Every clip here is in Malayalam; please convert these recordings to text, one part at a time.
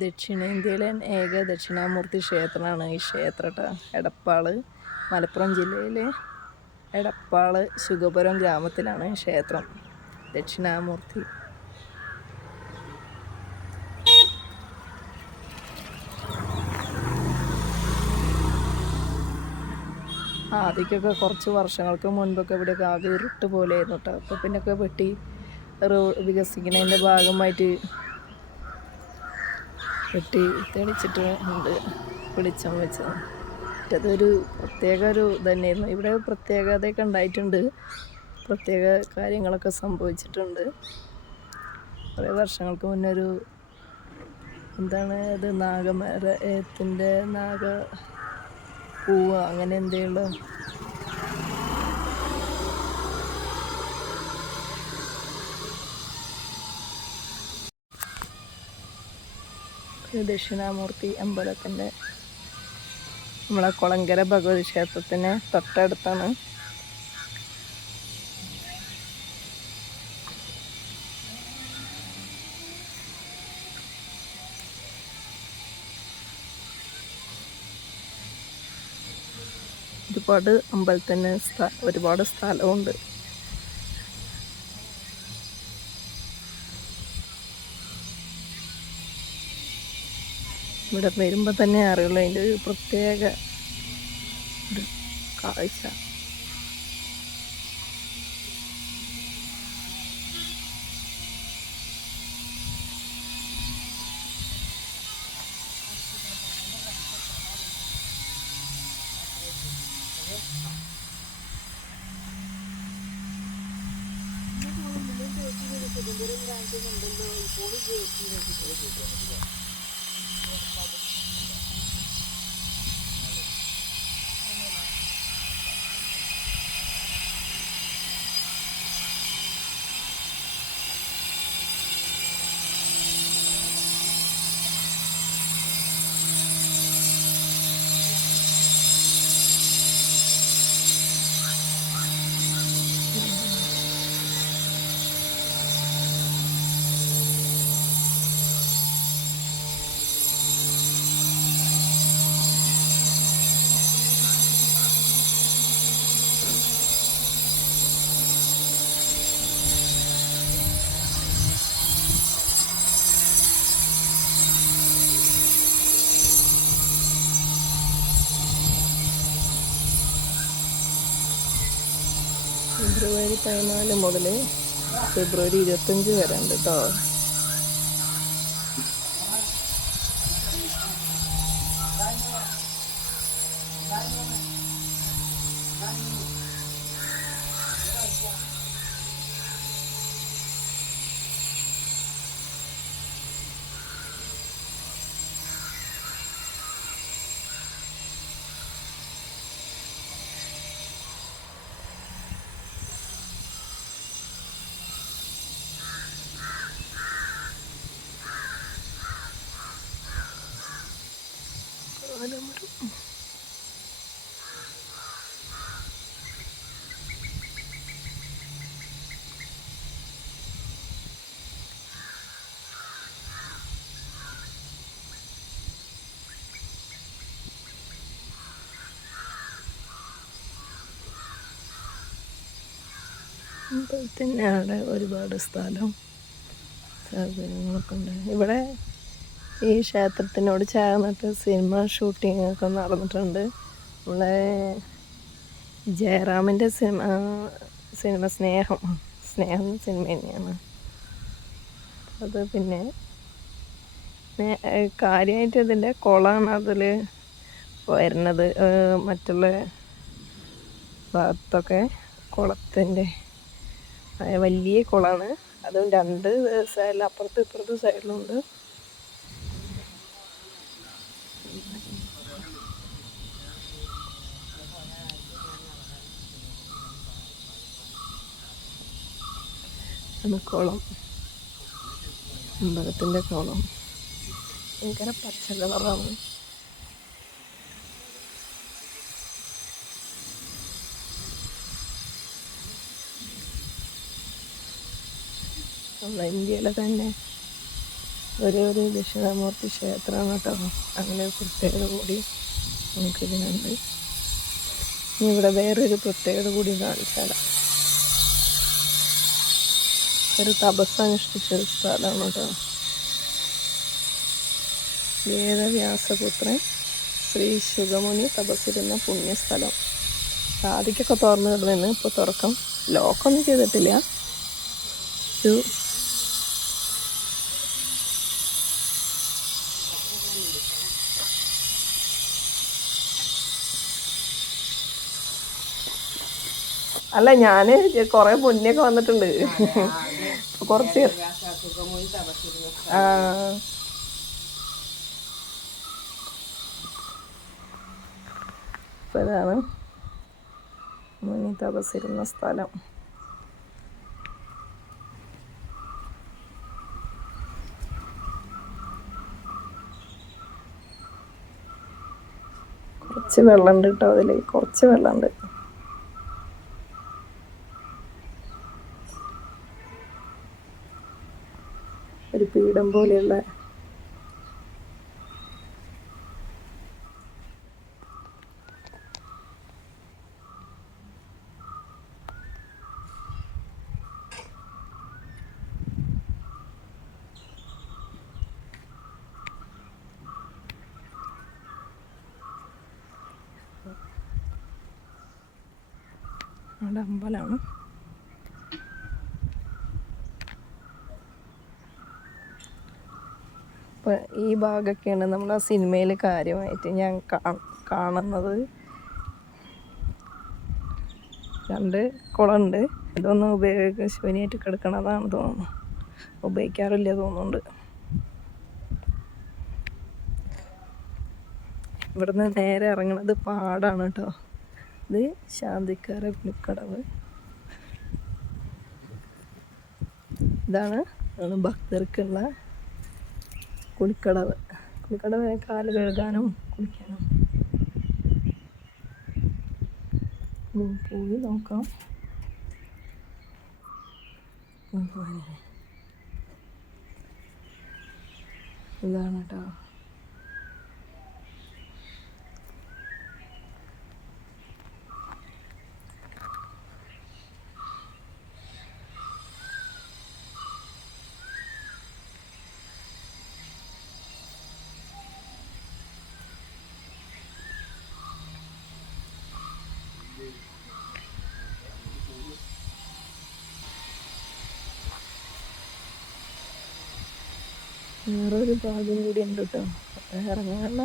ദക്ഷിണേന്ത്യയിലെ ഏക ദക്ഷിണാമൂർത്തി ക്ഷേത്രമാണ് ഈ ക്ഷേത്രം കേട്ടോ എടപ്പാൾ. മലപ്പുറം ജില്ലയിലെ എടപ്പാൾ ശുഗപുരം ഗ്രാമത്തിലാണ് ക്ഷേത്രം. ദക്ഷിണാമൂർത്തി. ആദ്യമൊക്കെ കുറച്ച് വർഷങ്ങൾക്ക് മുൻപൊക്കെ ഇവിടെയൊക്കെ ആകെ ഇരുട്ട് പോലെയായിരുന്നു കേട്ടോ അപ്പോൾ പിന്നെയൊക്കെ വെട്ടി റോ വികസിക്കുന്നതിന്റെ ഭാഗമായിട്ട് വെട്ടി തെളിച്ചിട്ട് ഉണ്ട് വെളിച്ചം വെച്ചത്. മറ്റതൊരു പ്രത്യേക ഒരു തന്നെയായിരുന്നു ഇവിടെ പ്രത്യേകതയൊക്കെ ഉണ്ടായിട്ടുണ്ട്. പ്രത്യേക കാര്യങ്ങളൊക്കെ സംഭവിച്ചിട്ടുണ്ട്. കുറേ വർഷങ്ങൾക്ക് മുന്നേ ഒരു എന്താണ് അത്? നാഗമരത്തിന്റെ നാഗ പൂവ് അങ്ങനെ എന്തെങ്കിലും ദക്ഷിണാമൂർത്തി അമ്പലത്തിന്റെ നമ്മളെ കുളങ്കര ഭഗവതി ക്ഷേത്രത്തിന് തൊട്ടടുത്താണ്. ഒരുപാട് അമ്പലത്തിന് സ്ഥ ഒരുപാട് സ്ഥലമുണ്ട്. ഇവിടെ വരുമ്പോൾ തന്നെ അറിയുള്ളൂ അതിന്റെ ഒരു പ്രത്യേക ഒരു കാഴ്ച. ഫെബ്രുവരി പതിനാല് മുതൽ ഫെബ്രുവരി ഇരുപത്തഞ്ച് വരെ ഉണ്ട് കേട്ടോ അവിടെ ഒരുപാട് സ്ഥലം സൗകര്യങ്ങളൊക്കെ ഉണ്ട്. ഇവിടെ ഈ ക്ഷേത്രത്തിനോട് ചേർന്നിട്ട് സിനിമ ഷൂട്ടിംഗ് ഒക്കെ നടന്നിട്ടുണ്ട്. നമ്മളെ ജയറാമിന്റെ സിനിമ സിനിമ സ്നേഹം സ്നേഹം സിനിമ തന്നെയാണ്. അത് പിന്നെ കാര്യമായിട്ട് ഇതിന്റെ കുളമാണ് അതിൽ വരുന്നത് മറ്റുള്ള ഭാഗത്തൊക്കെ കുളത്തിന്റെ വലിയ കുളമാണ് അതും രണ്ട് സൈഡിൽ അപ്പുറത്തും ഇപ്പുറത്തും സൈഡിലുണ്ട് ആണ് കുളം. അമ്പലത്തിന്റെ കുളം. ഭയങ്കര പച്ച കളറാണ് നമ്മളെ ഇന്ത്യയിലെ തന്നെ ഒരു ഒരു ദക്ഷിണാമൂർത്തി ക്ഷേത്രമാണ് കേട്ടോ. അങ്ങനെ പ്രത്യേകത കൂടി നമുക്ക് ഇതിനുണ്ട് ഇനി ഇവിടെ വേറൊരു പ്രത്യേകത കൂടി കാണിച്ചാല ഒരു തപസ് അനുഷ്ഠിച്ച ഒരു സ്ഥലമാണ് കേട്ടോ. വേദവ്യാസപുത്രൻ ശ്രീ ശുഗമുനി തപസ്സിരുന്ന പുണ്യസ്ഥലം. ആദ്യമൊക്കെ തുറന്നു കിടന്നു ഇപ്പോൾ തുറക്കം ലോക്കൊന്നും ചെയ്തിട്ടില്ല. ഒരു അല്ല ഞാൻ കൊറേ മുന്നേക്കെ വന്നിട്ടുണ്ട്. കുറച്ച്. ആ. ഇതാണ് മുനി തപസിരുന്ന സ്ഥലം. കുറച്ച് വെള്ളമുണ്ട് കേട്ടോ അതിൽ കുറച്ച് വെള്ളമുണ്ട് പീഠം പോലെയുള്ള അവിടെ ഇപ്പം ഈ ഭാഗമൊക്കെയാണ് നമ്മൾ ആ സിനിമയിൽ കാര്യമായിട്ട് ഞാൻ കാണുന്നത്. രണ്ട് കുളമുണ്ട് ഇതൊന്നും ഉപയോഗിക്ക ശൂന്യമായിട്ട് കിടക്കണതാണ് തോന്നുന്നു. ഉപയോഗിക്കാറില്ല തോന്നുന്നുണ്ട്. ഇവിടുന്ന് നേരെ ഇറങ്ങണത് പാടാണ് കേട്ടോ ഇത് ശാന്തിക്കാര പുലിക്കടവ് ഇതാണ് ഭക്തർക്കുള്ള കുളിക്കടവ്. കുളിക്കടവ് കാൽ കഴുകാനും കുളിക്കാനും. പോയി നോക്കാം. ഇതാണ് കേട്ടോ വേറൊരു ഭാഗം കൂടി ഉണ്ട് കേട്ടോ ഇറങ്ങാനുള്ള.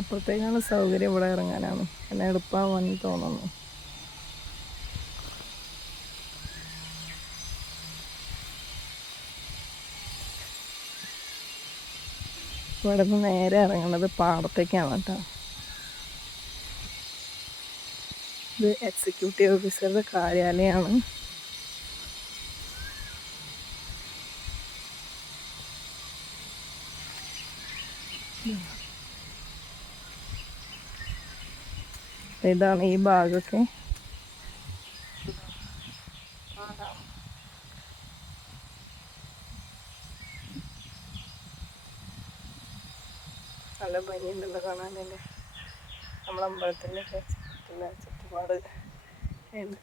അപ്പുറത്തേക്കാണ് സൗകര്യം ഇവിടെ ഇറങ്ങാനാണ്. എന്നെ എളുപ്പമാവാൻ തോന്നുന്നു. ഇവിടെ നിന്ന് നേരെ ഇറങ്ങുന്നത് പാടത്തേക്കാണ് കേട്ടോ ഇത് എക്സിക്യൂട്ടീവ് ഓഫീസറുടെ കാര്യാലയമാണ് ഇതാണ് ഈ ഭാഗമൊക്കെ. നല്ല ഭംഗിയുണ്ടല്ലോ കാണാൻ. തന്നെ നമ്മളമ്പലത്തിന്റെ ചുറ്റുപാട്. ഉണ്ട്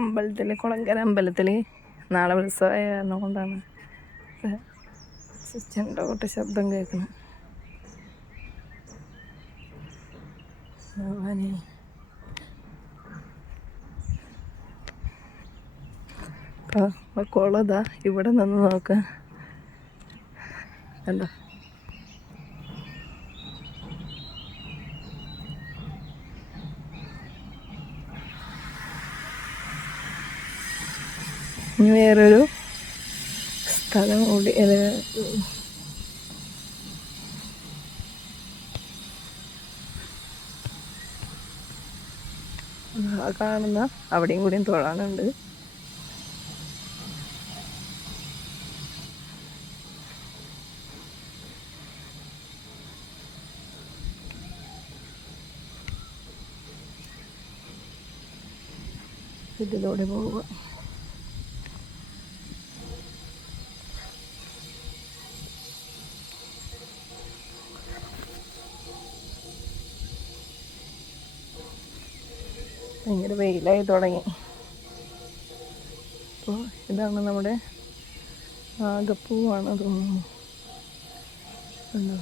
അമ്പലത്തിൽ കുളങ്കര അമ്പലത്തിൽ നാളെ ഉത്സവമായിരുന്നു കൊണ്ടാണ് സിസ്റ്ററിന്റെ കൂട്ട് ശബ്ദം കേൾക്കണം ഭഗവാനെ. ഇവിടെ നിന്ന് നോക്കാം. കണ്ടോ? ഇനി വേറൊരു സ്ഥലം കൂടി കാണുന്ന അവിടെയും കൂടിയും തൊഴാനുണ്ട്. ഇതിലൂടെ പോവുക. വെയിലായി തുടങ്ങി. അപ്പോൾ ഇതാണ് നമ്മുടെ ആകപ്പൂവാണ് തോന്നുന്നു. കണ്ടോ?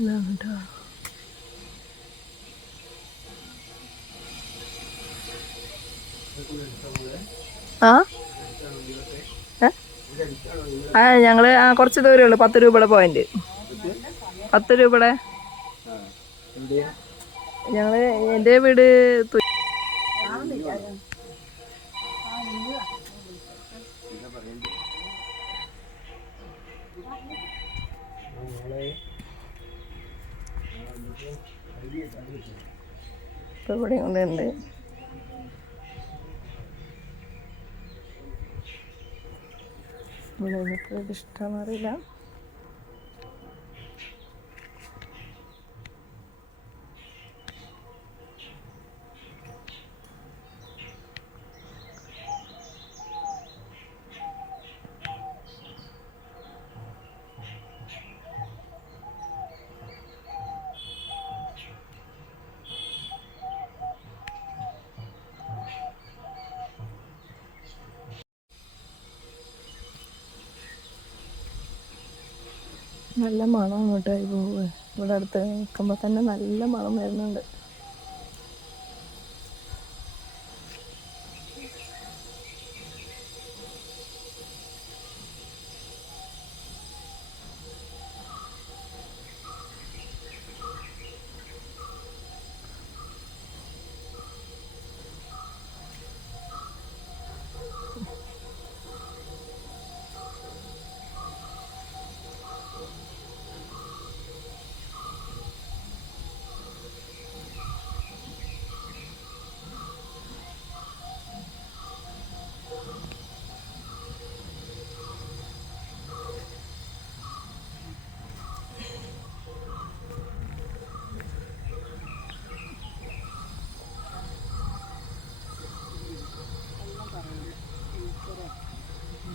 ഇതാണ് കേട്ടോ ആ? ഞങ്ങൾ ആ കുറച്ച് ദൂരമേ ഉള്ളൂ. പത്ത് രൂപയുടെ പോയിന്റ്. പത്ത് രൂപയുടെ? ഞങ്ങൾ എന്റെ വീട് ഇപ്പൊ ഇവിടെ ഉണ്ട്. ഇവിടെ ഇഷ്ടമാറിയില്ല നല്ല മണം അങ്ങോട്ടായി പോവുക ഇവിടെ അടുത്ത് നിൽക്കുമ്പോൾ തന്നെ നല്ല മണം വരുന്നുണ്ട്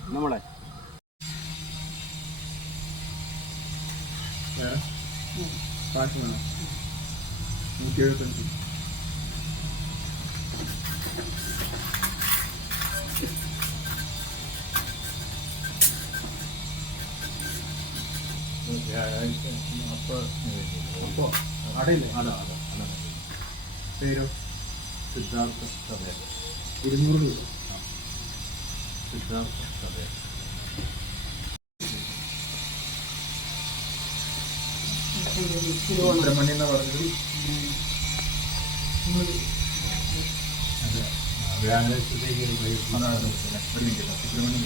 നമ്മളെ കാശ് വേണം നൂറ്റി എഴുപത്തഞ്ച് അപ്പോ അടയില്ലേ? അട അട. അട പേരോ? സിദ്ധാർത്ഥ സഭ ഇരുന്നൂറ് രൂപ. സിദ്ധാർത്ഥ സഭയ സുബ്രഹ്മണ്യം എന്നാ പറഞ്ഞത് വ്യാഴാഴ്ചത്തേക്ക് ഒരു വൈകിട്ട് അതാണ് ഒരു മിനിറ്റ് കേട്ടോ. സുബ്രഹ്മണ്യം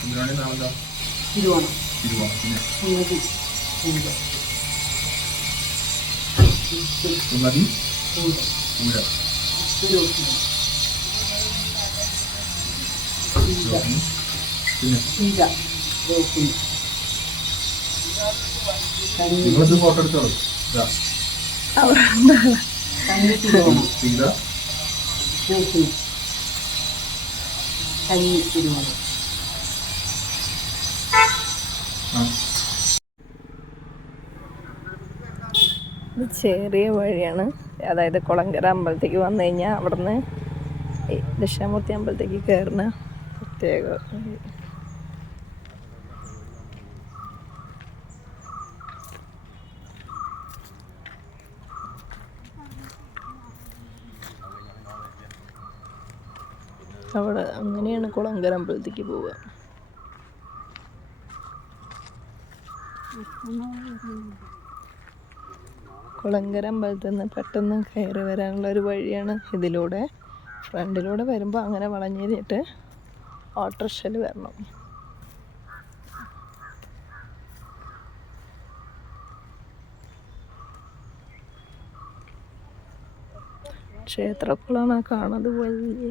സുബ്രഹ്മണ്യം നാളെന്താ തിരുവോണം തിരുവോണം പിന്നെ? ഉന്നതി പൂര പിന്നെ. നിങ്ങളിത് ഫോട്ടോ എടുത്തോളൂ. ചെറിയ വഴിയാണ്. അതായത് കുളങ്കര അമ്പലത്തേക്ക് വന്നു കഴിഞ്ഞാൽ അവിടുന്ന് ദക്ഷിണാമൂർത്തി അമ്പലത്തേക്ക് കയറുന്ന പ്രത്യേക അവിടെ അങ്ങനെയാണ് കുളങ്കര അമ്പലത്തേക്ക് പോവുക. കുളങ്കര അമ്പലത്തിൽ നിന്ന് പെട്ടെന്ന് കയറി വരാനുള്ള ഒരു വഴിയാണ് ഇതിലൂടെ. ഫ്രണ്ടിലൂടെ വരുമ്പോൾ അങ്ങനെ വളഞ്ഞിട്ട് ഓട്ടോറിക്ഷയിൽ വരണം. ക്ഷേത്രക്കുളമാണ് കാണുന്നത് വലിയ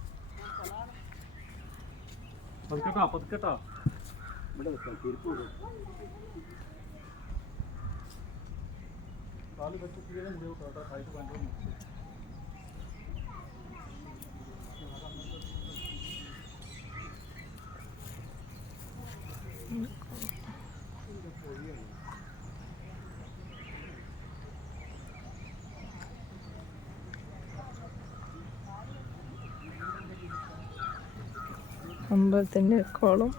പതുക്കെട്ടാ പതുക്കെട്ടാ കാല് വെച്ച് തീരെ മുടിവ് കേട്ടോ കൈക്ക് ഭയങ്കര അമ്പലത്തിന്റെ കുളം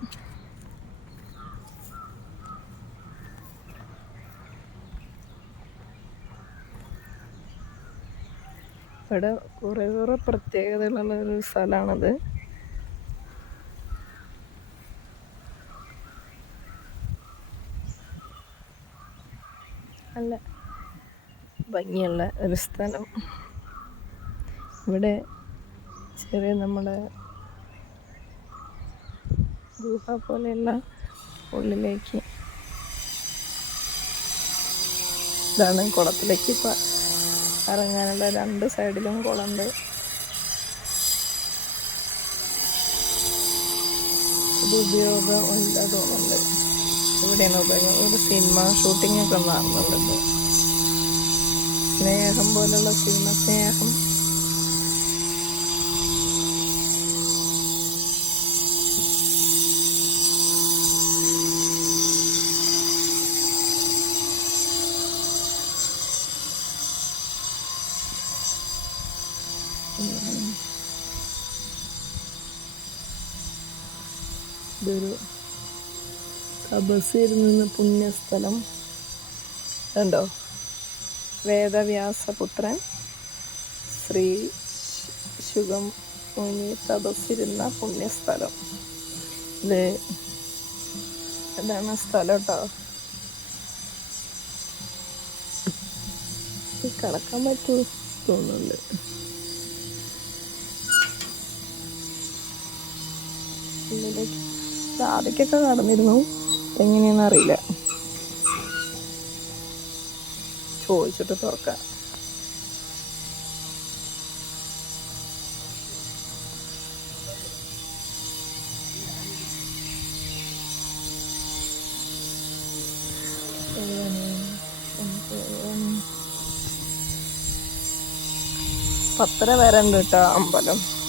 ഇവിടെ കുറേ കുറേ പ്രത്യേകതകളുള്ള ഒരു സ്ഥലമാണത്. നല്ല ഭംഗിയുള്ള ഒരു സ്ഥലം. ഇവിടെ ചെറിയ നമ്മുടെ ഗുഹ പോലെയുള്ള ഉള്ളിലേക്ക്. ഇതാണ് കുളത്തിലേക്ക് ഇപ്പം ഇറങ്ങാനുള്ള രണ്ട് സൈഡിലും കുളമുണ്ട്. ഇത് ഉപയോഗം ഇല്ല തോന്നുന്നുണ്ട്. ഇവിടെയാണ് ഉപയോഗം. ഒരു സിനിമ ഷൂട്ടിംഗ് ഒക്കെ നടന്നുണ്ട് സ്നേഹം പോലുള്ള സിനിമ സ്നേഹം. ഇതൊരു തപസ് നിന്ന് പുണ്യസ്ഥലം. കണ്ടോ? വേദവ്യാസപുത്രൻ ശ്രീ ശുഗം മുനി തപസ്സിരുന്ന പുണ്യസ്ഥലം. ഇത് ഇതാണ് സ്ഥലം കേട്ടോ കടക്കാൻ പറ്റൂ തോന്നുന്നുണ്ട്. ഉള്ളിലേക്ക് ആദ്യമൊക്കെ കടന്നിരുന്നു. എങ്ങനെയാണെന്ന് അറിയില്ല. ചോദിച്ചിട്ട് തുറക്കാം. പത്തര വരെ ഉണ്ട് കേട്ടോ അമ്പലം.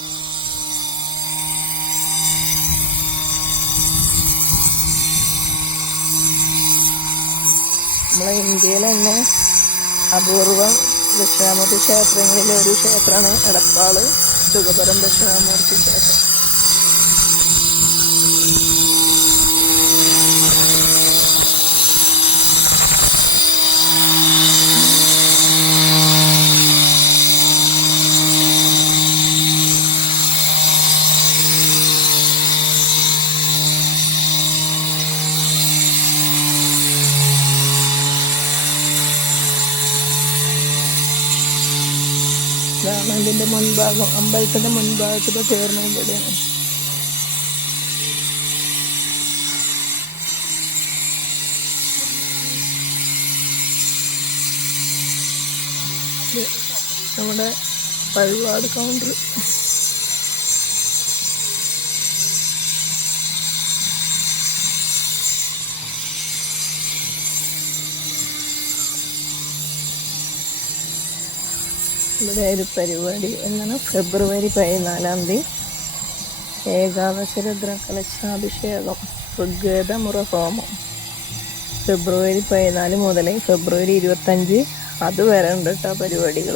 നമ്മളെ ഇന്ത്യയിൽ തന്നെ അപൂർവം ദക്ഷിണാമൂർത്തി ക്ഷേത്രങ്ങളിലെ ഒരു ക്ഷേത്രമാണ് എടപ്പാൾ സുഖപരം ദക്ഷിണാമൂർത്തി ക്ഷേത്രം. ഇതാണ് മുൻഭാഗം അമ്പലത്തിന്റെ മുൻഭാഗത്തിൽ കയറുന്ന ഇവിടെയാണ്. നമ്മുടെ പഴുവാട് കൗണ്ടർ ഇവിടെ ഒരു പരിപാടി എന്നാണ് ഫെബ്രുവരി പതിനാലാം തീയതി. ഏകാദശരുദ്ര കലശാഭിഷേകം ഋഗ്വേദമുറ ഹോമം ഫെബ്രുവരി പതിനാല് മുതൽ ഫെബ്രുവരി ഇരുപത്തഞ്ച് അതുവരെ ഉണ്ട് കേട്ടോ പരിപാടികൾ